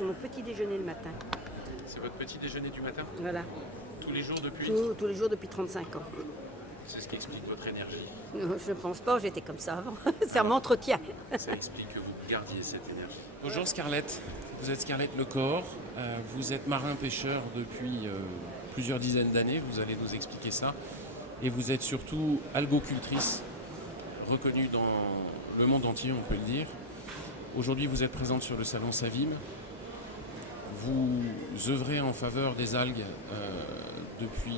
c'est mon petit déjeuner le matin. C'est votre petit déjeuner du matin? Voilà, Tous les jours depuis? tous les jours depuis 35 ans. C'est ce qui explique votre énergie. Je ne pense pas, j'étais comme ça avant. Ça m'entretient. Ça explique que vous gardiez cette énergie. Bonjour Scarlett, vous êtes Scarlett Lecor, vous êtes marin-pêcheur depuis plusieurs dizaines d'années, vous allez nous expliquer ça. Et vous êtes surtout algocultrice, reconnue dans le monde entier, on peut le dire. Aujourd'hui, vous êtes présente sur le salon Savim. Vous œuvrez en faveur des algues depuis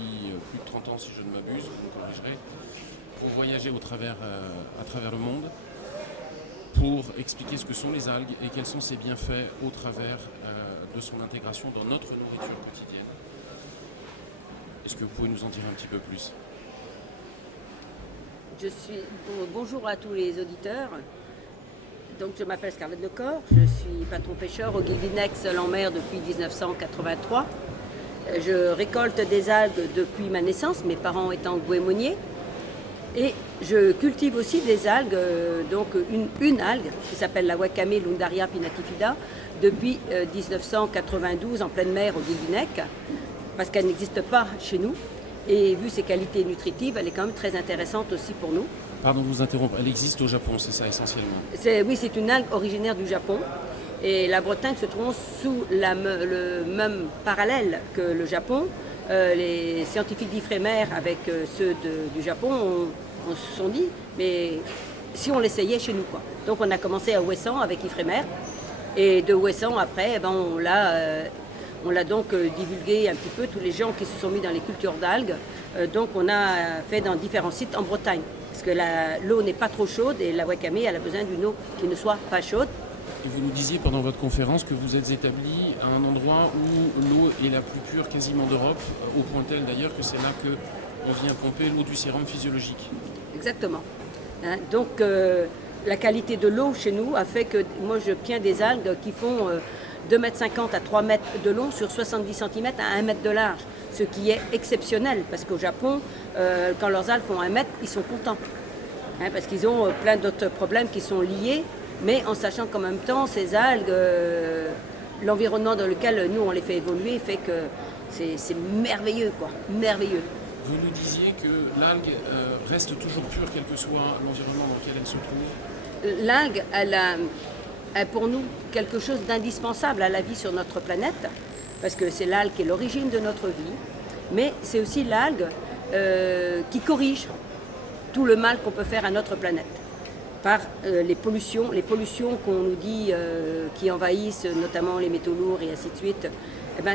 plus de 30 ans, si je ne m'abuse, vous me corrigerez, pour voyager à travers le monde, pour expliquer ce que sont les algues et quels sont ses bienfaits au travers de son intégration dans notre nourriture quotidienne. Est-ce que vous pouvez nous en dire un petit peu plus ? Bonjour à tous les auditeurs. Donc, je m'appelle Scarlett Lecor, je suis patron pêcheur au Guilvinec seul en mer depuis 1983. Je récolte des algues depuis ma naissance, mes parents étant goémoniers. Et je cultive aussi des algues, donc une algue qui s'appelle la Wakame Lundaria pinnatifida depuis 1992 en pleine mer au Guilvinec, parce qu'elle n'existe pas chez nous. Et vu ses qualités nutritives, elle est quand même très intéressante aussi pour nous. Pardon de vous interrompre, elle existe au Japon, c'est ça essentiellement? Oui, c'est une algue originaire du Japon. Et la Bretagne se trouve sous le même parallèle que le Japon. Les scientifiques d'Ifremer avec ceux du Japon, on se sont dit, mais si on l'essayait chez nous, quoi. Donc on a commencé à Ouessant avec Ifremer. Et de Ouessant, après, on l'a donc divulgué un petit peu, tous les gens qui se sont mis dans les cultures d'algues. Donc on a fait dans différents sites en Bretagne. Parce que l'eau n'est pas trop chaude et la Wakame, elle a besoin d'une eau qui ne soit pas chaude. Et vous nous disiez pendant votre conférence que vous êtes établi à un endroit où l'eau est la plus pure quasiment d'Europe, au point tel d'ailleurs que c'est là qu'on vient pomper l'eau du sérum physiologique. Exactement. Donc la qualité de l'eau chez nous a fait que moi je tiens des algues qui font 2,50 m à 3 mètres de long sur 70 cm à 1 mètre de large. Ce qui est exceptionnel parce qu'au Japon, quand leurs algues font 1 mètre, ils sont contents. Parce qu'ils ont plein d'autres problèmes qui sont liés, mais en sachant qu'en même temps, ces algues, l'environnement dans lequel nous on les fait évoluer fait que c'est merveilleux, quoi, merveilleux. Vous nous disiez que l'algue reste toujours pure quel que soit l'environnement dans lequel elle se trouve. L'algue, elle a pour nous quelque chose d'indispensable à la vie sur notre planète, parce que c'est l'algue qui est l'origine de notre vie, mais c'est aussi l'algue qui corrige tout le mal qu'on peut faire à notre planète par les pollutions qu'on nous dit qui envahissent notamment les métaux lourds et ainsi de suite.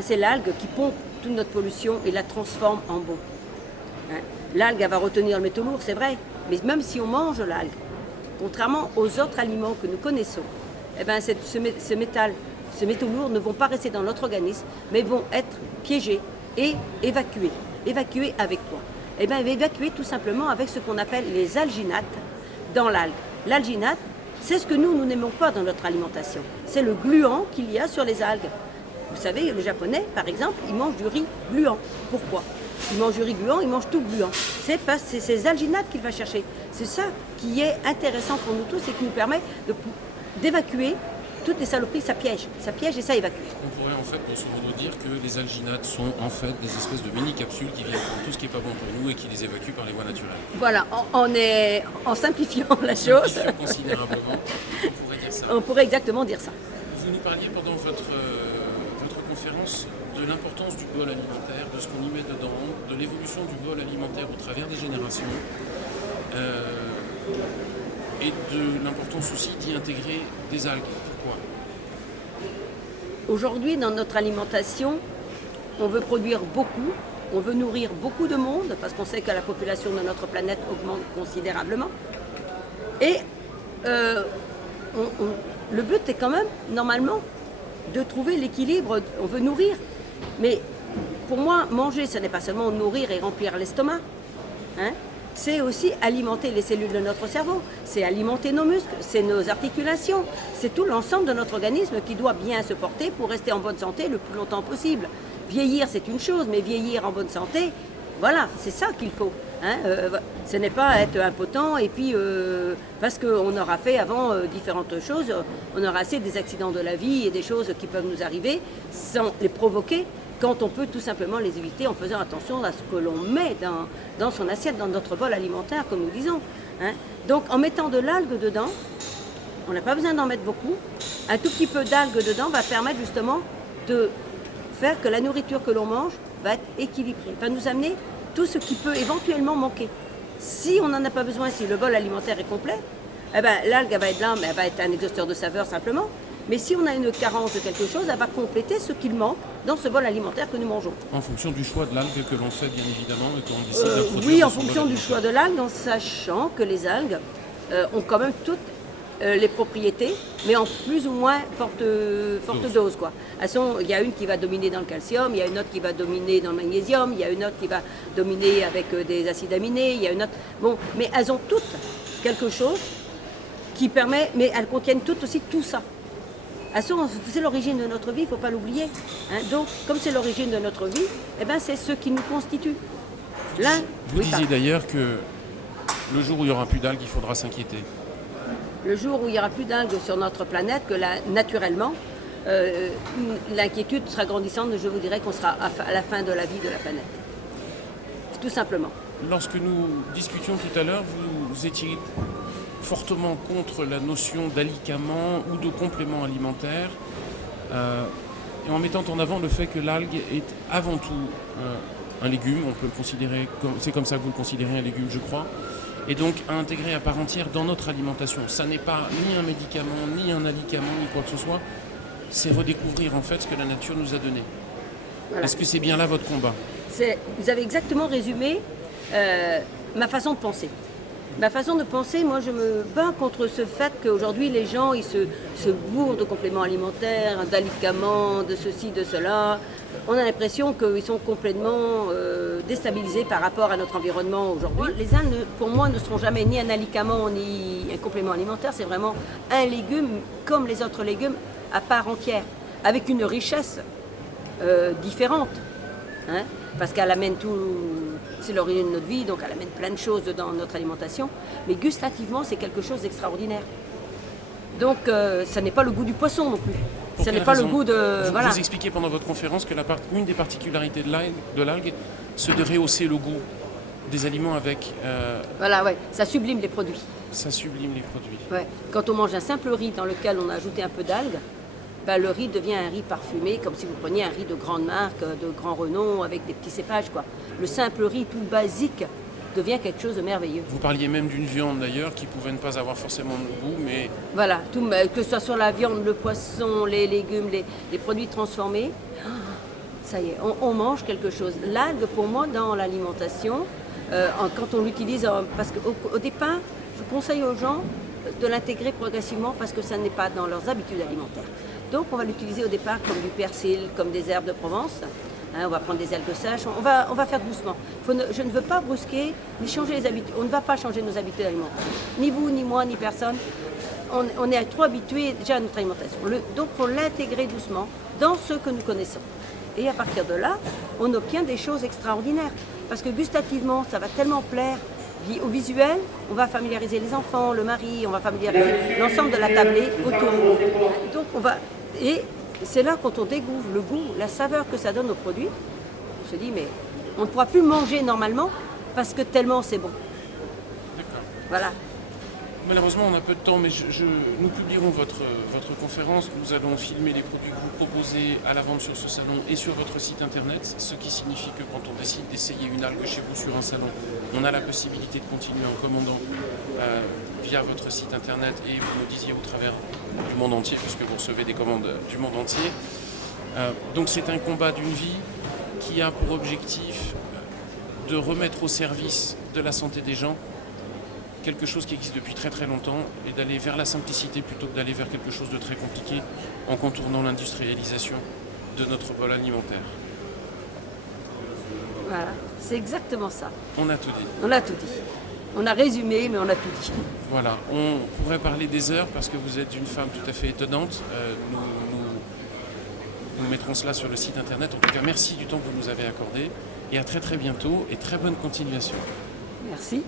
C'est l'algue qui pompe toute notre pollution et la transforme en beau. L'algue, elle va retenir le métaux lourd, c'est vrai, mais même si on mange l'algue, contrairement aux autres aliments que nous connaissons, ces métaux lourds ne vont pas rester dans notre organisme, mais vont être piégés et évacués. Évacués avec quoi? Évacués tout simplement avec ce qu'on appelle les alginates dans l'algue. L'alginate, c'est ce que nous n'aimons pas dans notre alimentation. C'est le gluant qu'il y a sur les algues. Vous savez, le japonais, par exemple, il mange du riz gluant. Pourquoi? Il mange du riz gluant, il mange tout gluant. C'est ces alginates qu'il va chercher. C'est ça qui est intéressant pour nous tous et qui nous permet d'évacuer toutes les saloperies, ça piège et ça évacue. On pourrait en fait, grosso modo, dire que les alginates sont en fait des espèces de mini-capsules qui viennent prendre tout ce qui n'est pas bon pour nous et qui les évacuent par les voies naturelles. Voilà, en simplifiant la chose. Considérablement, on pourrait dire ça. On pourrait exactement dire ça. Vous nous parliez pendant votre conférence de l'importance du bol alimentaire, de ce qu'on y met dedans, de l'évolution du bol alimentaire au travers des générations. Et de l'importance aussi d'y intégrer des algues. Pourquoi? Aujourd'hui, dans notre alimentation, on veut produire beaucoup, on veut nourrir beaucoup de monde, parce qu'on sait que la population de notre planète augmente considérablement. Et le but est quand même, normalement, de trouver l'équilibre. On veut nourrir. Mais pour moi, manger, ce n'est pas seulement nourrir et remplir l'estomac. C'est aussi alimenter les cellules de notre cerveau, c'est alimenter nos muscles, c'est nos articulations, c'est tout l'ensemble de notre organisme qui doit bien se porter pour rester en bonne santé le plus longtemps possible. Vieillir, c'est une chose, mais vieillir en bonne santé, Voilà, c'est ça qu'il faut. Hein. Ce n'est pas être impotent et puis parce qu'on aura fait avant différentes choses, on aura assez des accidents de la vie et des choses qui peuvent nous arriver sans les provoquer quand on peut tout simplement les éviter en faisant attention à ce que l'on met dans son assiette, dans notre bol alimentaire, comme nous disons. Hein. Donc en mettant de l'algue dedans, on n'a pas besoin d'en mettre beaucoup, un tout petit peu d'algue dedans va permettre justement de faire que la nourriture que l'on mange va être équilibrée, va nous amener tout ce qui peut éventuellement manquer. Si on n'en a pas besoin, si le bol alimentaire est complet, eh ben, l'algue elle va être là, mais elle va être un exhausteur de saveur simplement. Mais si on a une carence de quelque chose, elle va compléter ce qu'il manque dans ce bol alimentaire que nous mangeons. En fonction du choix de l'algue que l'on fait, bien évidemment, et qu'on décide d'introduire. Oui, en fonction du choix de l'algue, en sachant que les algues ont quand même toutes les propriétés, mais en plus ou moins forte dose. Quoi. Il y a une qui va dominer dans le calcium, il y a une autre qui va dominer dans le magnésium, il y a une autre qui va dominer avec des acides aminés, il y a une autre... Bon, mais elles ont toutes quelque chose qui permet, mais elles contiennent toutes aussi tout ça. C'est l'origine de notre vie, il ne faut pas l'oublier. Hein. Donc, comme c'est l'origine de notre vie, eh ben, c'est ce qui nous constitue. Là, vous disiez d'ailleurs que le jour où il n'y aura plus d'algues, il faudra s'inquiéter. Le jour où il n'y aura plus d'algues sur notre planète, que naturellement, l'inquiétude sera grandissante, je vous dirais qu'on sera à la fin de la vie de la planète. Tout simplement. Lorsque nous discutions tout à l'heure, vous étiez fortement contre la notion d'alicament ou de complément alimentaire, et en mettant en avant le fait que l'algue est avant tout un légume, on peut le considérer c'est comme ça que vous le considérez, un légume, je crois, et donc à intégrer à part entière dans notre alimentation. Ça n'est pas ni un médicament, ni un alicament, ni quoi que ce soit, c'est redécouvrir en fait ce que la nature nous a donné. Voilà. Est-ce que c'est bien là votre combat ? Vous avez exactement résumé ma façon de penser. Ma façon de penser, moi je me bats contre ce fait qu'aujourd'hui les gens ils se bourrent de compléments alimentaires, d'alicaments, de ceci, de cela. On a l'impression qu'ils sont complètement déstabilisés par rapport à notre environnement aujourd'hui. Les algues, pour moi, ne seront jamais ni un alicament ni un complément alimentaire. C'est vraiment un légume comme les autres légumes à part entière, avec une richesse différente. Hein, parce qu'elle amène tout, c'est l'origine de notre vie, donc elle amène plein de choses dans notre alimentation. Mais gustativement, c'est quelque chose d'extraordinaire. Donc, ça n'est pas le goût du poisson non plus. Ce n'est pas le goût de... Vous expliquez pendant votre conférence que une des particularités de l'algue, c'est de rehausser le goût des aliments avec... Voilà, ouais, ça sublime les produits. Ça sublime les produits. Ouais. Quand on mange un simple riz dans lequel on a ajouté un peu d'algues, ben, le riz devient un riz parfumé, comme si vous preniez un riz de grande marque, de grand renom, avec des petits cépages, quoi. Le simple riz tout basique devient quelque chose de merveilleux. Vous parliez même d'une viande d'ailleurs qui pouvait ne pas avoir forcément de goût, mais... Voilà, que ce soit sur la viande, le poisson, les légumes, les produits transformés, ça y est, on mange quelque chose. L'algue, pour moi, dans l'alimentation, quand on l'utilise, parce qu'au départ, je conseille aux gens de l'intégrer progressivement parce que ça n'est pas dans leurs habitudes alimentaires. Donc on va l'utiliser au départ comme du persil, comme des herbes de Provence. Hein, on va prendre des algues sèches, on va faire doucement. Je ne veux pas brusquer, ni changer les habitudes. On ne va pas changer nos habitudes alimentaires. Ni vous, ni moi, ni personne. On est trop habitués déjà à notre alimentation. Donc il faut l'intégrer doucement dans ce que nous connaissons. Et à partir de là, on obtient des choses extraordinaires. Parce que gustativement, ça va tellement plaire. Au visuel, on va familiariser les enfants, le mari, on va familiariser l'ensemble de la tablée autour. Donc et c'est là quand on découvre le goût, la saveur que ça donne au produit, on se dit mais on ne pourra plus manger normalement parce que tellement c'est bon. D'accord. Voilà. Malheureusement, on a peu de temps, mais nous publierons votre conférence. Nous allons filmer les produits que vous proposez à la vente sur ce salon et sur votre site internet, ce qui signifie que quand on décide d'essayer une algue chez vous sur un salon, on a la possibilité de continuer en commandant via votre site internet et vous nous disiez au travers du monde entier, puisque vous recevez des commandes du monde entier. Donc c'est un combat d'une vie qui a pour objectif de remettre au service de la santé des gens quelque chose qui existe depuis très très longtemps et d'aller vers la simplicité plutôt que d'aller vers quelque chose de très compliqué en contournant l'industrialisation de notre bol alimentaire. Voilà, c'est exactement ça. On a tout dit. On a tout dit. On a résumé, mais on a tout dit. Voilà, on pourrait parler des heures parce que vous êtes une femme tout à fait étonnante. Nous mettrons cela sur le site internet. En tout cas, merci du temps que vous nous avez accordé. et à très très bientôt et très bonne continuation. Merci.